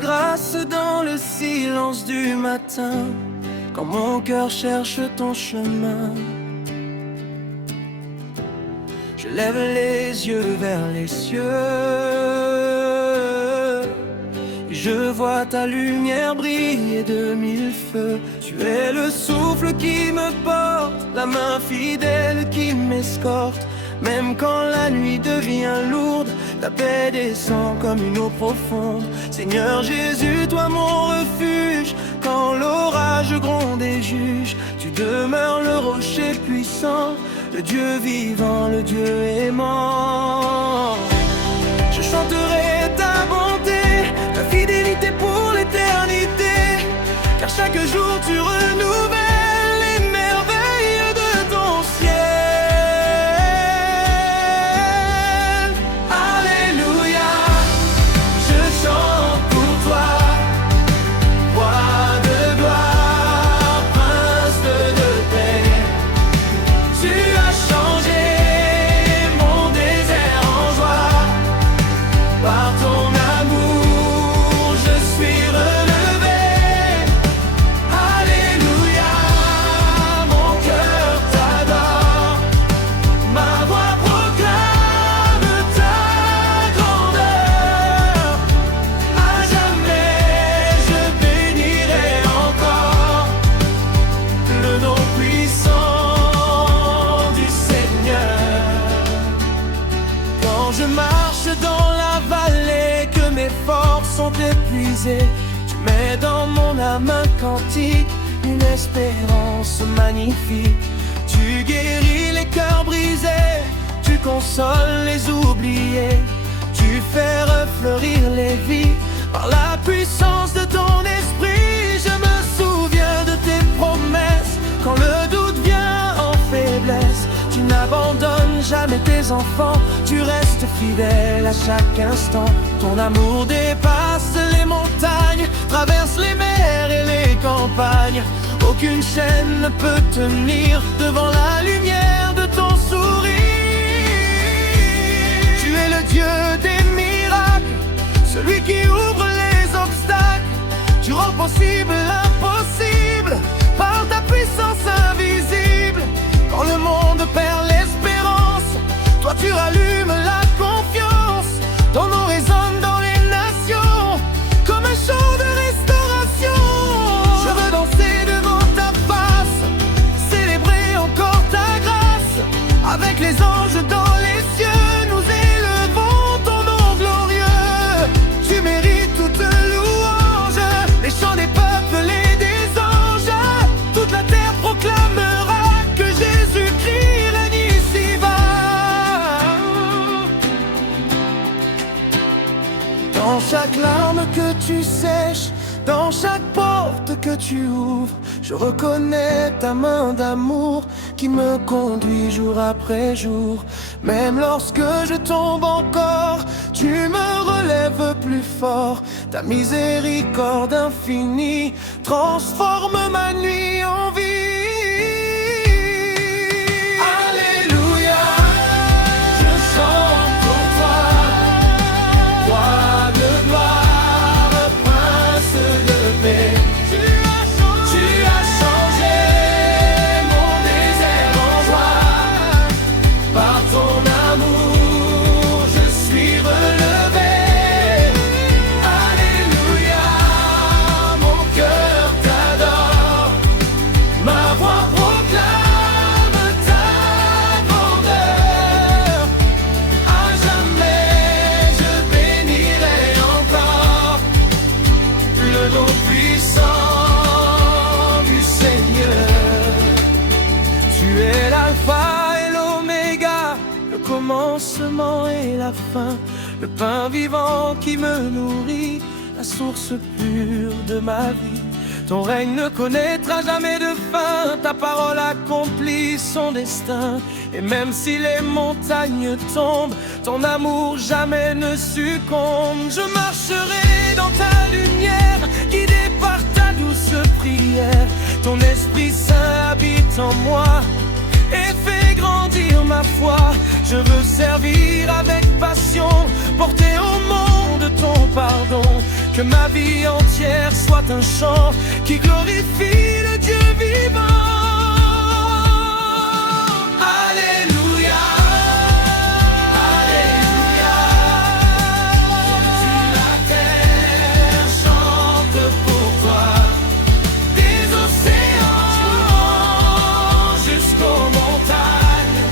Grâce dans le silence du matin, quand mon cœur cherche ton chemin. Je lève les yeux vers les cieux, et je vois ta lumière briller de mille feux. Tu es le souffle qui me porte, la main fidèle qui m'escorte. Même quand la nuit devient lourde, ta paix descend comme une eau profonde. Seigneur Jésus, toi mon refuge, quand l'orage gronde et juge, tu demeures le rocher puissant, le Dieu vivant, le Dieu aimant. Je chanterai ta bonté, ta fidélité pour l'éternité, car chaque jour tu renouvelles les merveilles de ton ciel. Tu mets dans mon âme un cantique, une espérance magnifique. Tu guéris les cœurs brisés, tu consoles les oubliés. Tu fais refleurir les vies par la puissance de ton esprit. Je me souviens de tes promesses quand le doute vient en faiblesse. Tu n'abandonnes jamais tes enfants, tu restes fidèle à chaque instant. Ton amour dépasse les montagnes, traverse les mers et les campagnes. Aucune chaîne ne peut tenir devant la lumière de ton sourire. Tu es le Dieu des miracles, celui qui ouvre les obstacles. Tu rends possible l'impossible par ta puissance invisible. Quand le monde perd l'espérance, toi tu rallumes la confiance. Ton nom résonne dans les nations comme un chant de restauration. Je veux danser devant ta face, célébrer encore ta grâce. Avec les anges dans les cieux, nous élevons ton nom glorieux. Tu mérites toute louange, les chants des peuples et des anges. Toute la terre proclamera que Jésus-Christ règne ici-bas. Dans chaque larme que tu sèches, dans chaque porte que tu ouvres, je reconnais ta main d'amour qui me conduit jour après jour. Même lorsque je tombe encore, tu me relèves plus fort. Ta miséricorde infinie transforme ma nuit en vie. Commencement et la fin, le pain vivant qui me nourrit, la source pure de ma vie. Ton règne ne connaîtra jamais de fin, ta parole accomplit son destin. Et même si les montagnes tombent, ton amour jamais ne succombe. Je marcherai dans ta lumière, guidé par ta douce prière. Ton Esprit Saint habite en moi et fait grandir ma foi. Je veux servir avec passion, porter au monde ton pardon. Que ma vie entière soit un chant qui glorifie le Dieu vivant. Alléluia, Alléluia. Si la terre chante pour toi, des océans jusqu'aux montagnes,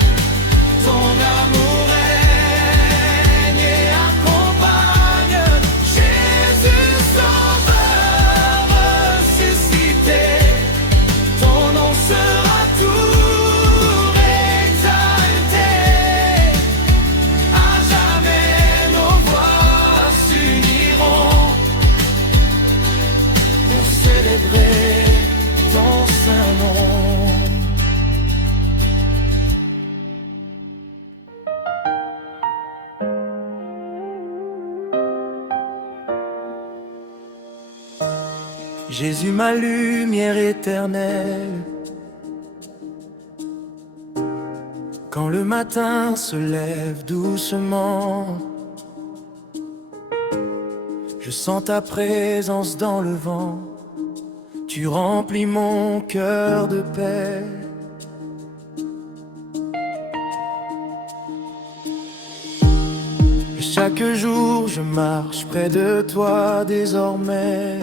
ton amour règne et accompagne. Jésus Sauveur ressuscité, ton nom sera toujours exalté. À jamais nos voix s'uniront pour célébrer ton saint nom. Jésus, ma lumière éternelle, quand le matin se lève doucement, je sens ta présence dans le vent. Tu remplis mon cœur de paix. Et chaque jour je marche près de toi désormais.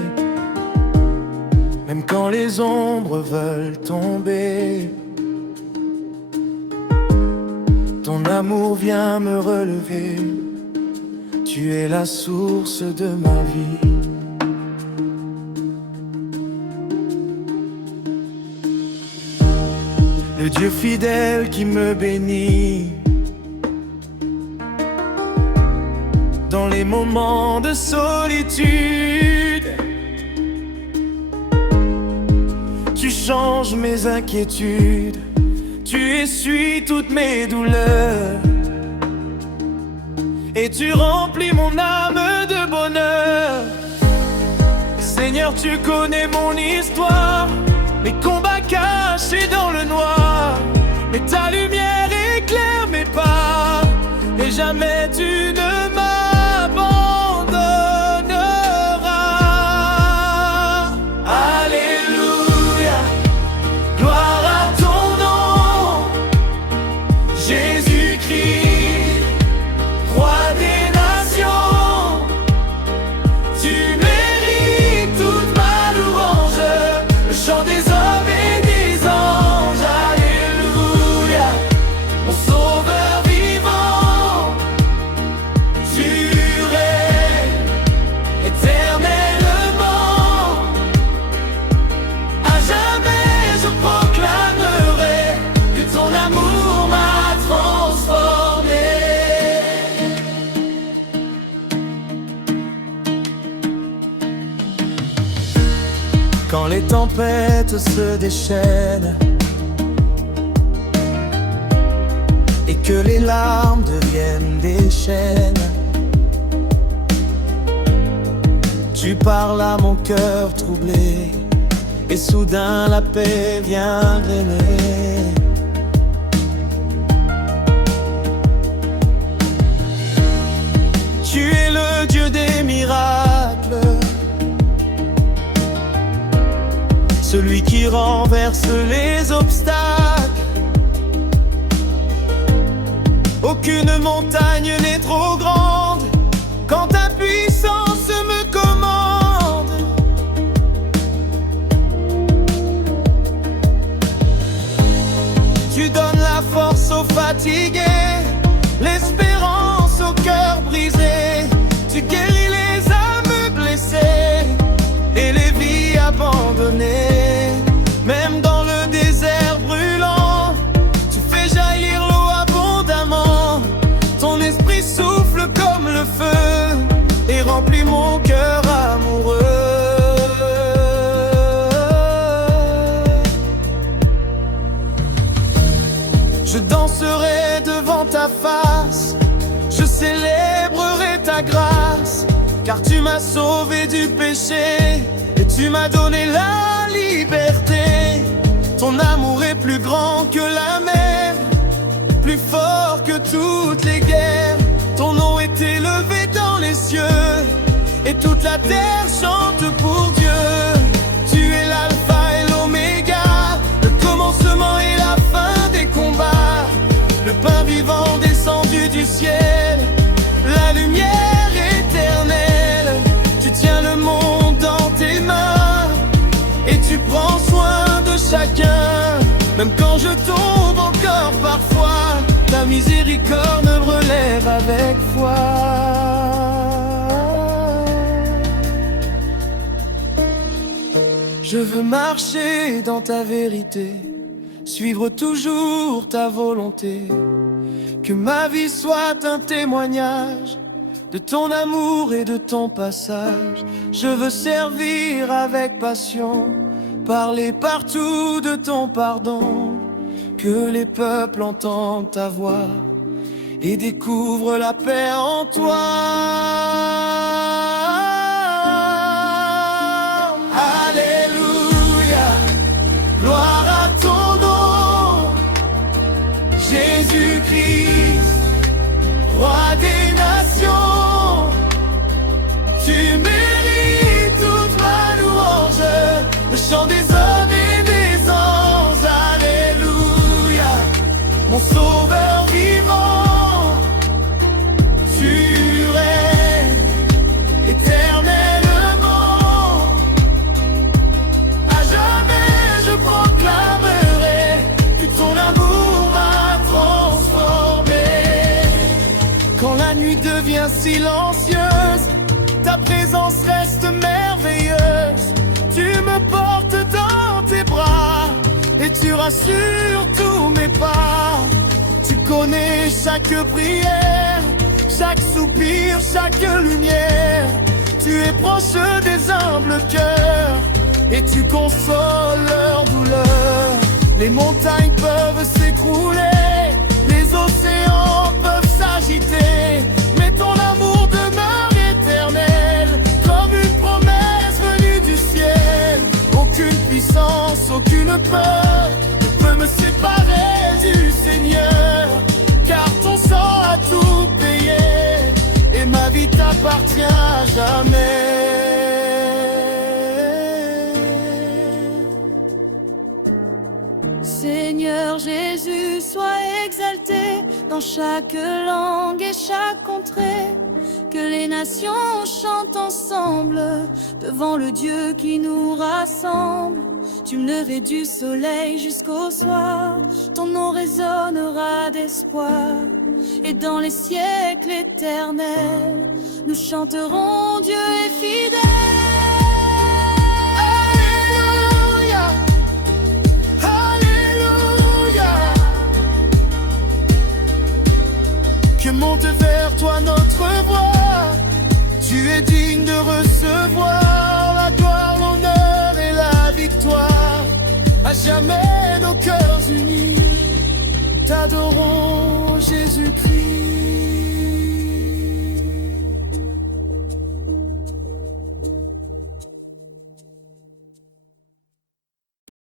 Même quand les ombres veulent tomber, ton amour vient me relever. Tu es la source de ma vie. Le Dieu fidèle qui me bénit dans les moments de solitude. Tu changes mes inquiétudes, tu essuies toutes mes douleurs, et tu remplis mon âme de bonheur. Seigneur, tu connais mon histoire, mes combats cachés dans le noir, mais ta lumière éclaire mes pas, et jamais tu ne m'abandonneras. Alléluia, gloire à ton nom, Jésus-Christ, roi des nations. Tu mérites toute ma louange, le chant des hommes et des anges. Alléluia, mon sauveur vivant, tu règnes éternellement. À jamais je proclamerai que ton amour m'a transformé. Quand les tempêtes se déchaînent et que les larmes deviennent des chaînes, tu parles à mon cœur troublé, et soudain la paix vient régner. Tu es le Dieu des miracles, celui qui renverse les obstacles. Aucune montagne n'est trop grande quand ta puissance me commande. Tu donnes la force aux fatigués, l'espérance au cœur brisé. Tu guéris les âmes blessées et les vies abandonnées. Même dans le désert brûlant, tu fais jaillir l'eau abondamment. Ton esprit souffle comme le feu et remplit mon cœur amoureux. Je danserai devant ta face, je célébrerai ta grâce, car tu m'as sauvé du péché et tu m'as donné la liberté. Ton amour est plus grand que la mer, plus fort que toutes les guerres. Ton nom est élevé dans les cieux et toute la terre chante pour Dieu. Tu es l'alpha et l'oméga, le commencement et la fin des combats, le pain vivant descendu du ciel, la lumière éternelle. Tu tiens le monde dans tes mains et tu prends soin de chacun. Même quand je tombe encore parfois, ta miséricorde me relève avec foi. Je veux marcher dans ta vérité, suivre toujours ta volonté. Que ma vie soit un témoignage de ton amour et de ton passage. Je veux servir avec passion, parler partout de ton pardon. Que les peuples entendent ta voix et découvrent la paix en toi. Alléluia, gloire à ton nom, Jésus-Christ, roi des nations. Tu mérites toute ma louange, le chant des hommes et des anges. Alléluia, mon sauveur vivant, tu règnes éternellement. À jamais je proclamerai que ton amour m'a transformé. Quand la nuit devient silencieuse, ta présence reste merveilleuse. Tu me portes dans tes bras et tu rassures tous mes pas. Tu connais chaque prière, chaque soupir, chaque lumière. Tu es proche des humbles cœurs et tu consoles leur douleur. Les montagnes peuvent s'écrouler, les océans peuvent s'agiter, mais ton amour demeure éternel, comme une promesse venue du ciel. Aucune puissance, aucune peur ne peut me séparer du Seigneur, car ton sang a tout payé et ma vie t'appartient à jamais. Seigneur Jésus, sois exalté dans chaque langue et chaque contrée. Que les nations chantent ensemble devant le Dieu qui nous rassemble. Du lever du soleil jusqu'au soir, ton nom résonnera d'espoir. Et dans les siècles éternels, nous chanterons Dieu est fidèle. Que monte vers toi notre voix, tu es digne de recevoir la gloire, l'honneur et la victoire. À jamais nos cœurs unis t'adorons Jésus-Christ.